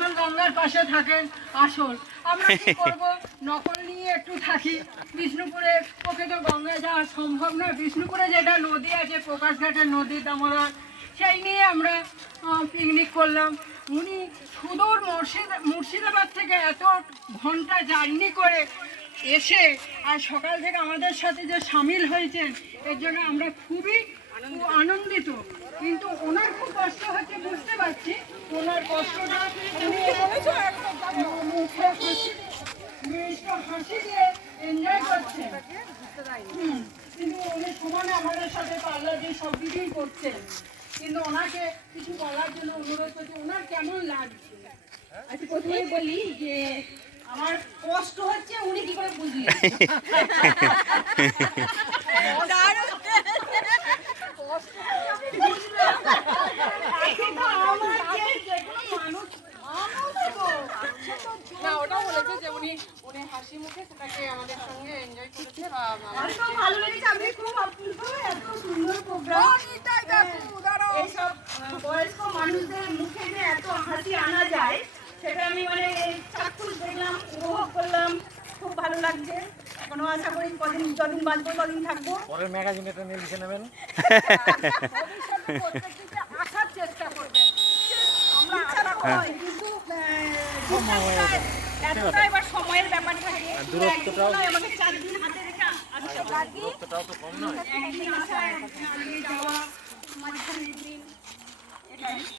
আসল গঙ্গার পাশে থাকেন আসল। আমরা কি করব? নকল নিয়ে একটু থাকি। বিষ্ণুপুরে ওকে তো গঙ্গায় যাওয়া সম্ভব নয়। বিষ্ণুপুরে যেটা নদী আছে প্রকাশঘাটের নদী দামোদর সেই নিয়ে আমরা পিকনিক করলাম। উনি সুদূর মুর্শিদ মুর্শিদাবাদ থেকে এত ঘণ্টা জার্নি করে এসে আর সকাল থেকে আমাদের সাথে যে সামিল হয়েছেন এর জন্য আমরা খুবই খুব আনন্দিত কিন্তু ওনার খুব কষ্ট হচ্ছে বুঝতে পারছি ওনার কষ্টটা মুখে হাসি মিষ্ট হাসি দিয়ে এনজয় করছেন হুম, কিন্তু উনি সমানে আমাদের সাথে পাল্লা দিয়ে সব কিছুই করছেন। কিন্তু ওনাকে কিছু বলার জন্য অনুরোধ করছি ওনার কেমন লাগছে? আচ্ছা প্রথমেই বলি যে আমার কষ্ট হচ্ছে উনি কি করে বুঝলেন? বলেছে যে উনি উনি হাসি মুখে সেটাকে আমাদের সঙ্গে এনজয় করেছে বা আমার খুব ভালো লেগেছে আমি খুব এত সুন্দর প্রোগ্রাম এইসব বয়স্ক মানুষদের মুখে যে এত হাসি আনা যায় সেটা আমি মানে চাক্ষুষ দেখলাম উপভোগ করলাম খুব ভালো লাগছে। এখনও আশা করি কদিন যদিন বাঁচবো তদিন থাকব। পরের ম্যাগাজিনে তো লিখে নেবেন। আসার চেষ্টা করবেন। আমরা ইচ্ছা তো কিন্তু এতটা এবার সময়ের ব্যাপার থাকে। দূরত্বটাও- আমাকে চার দিন হাতে রেখে আসতে পারি দূরত্বটাও তো কম নয়। একদিন আসা একদিন যাওয়া মাঝখানে একদিন এটাই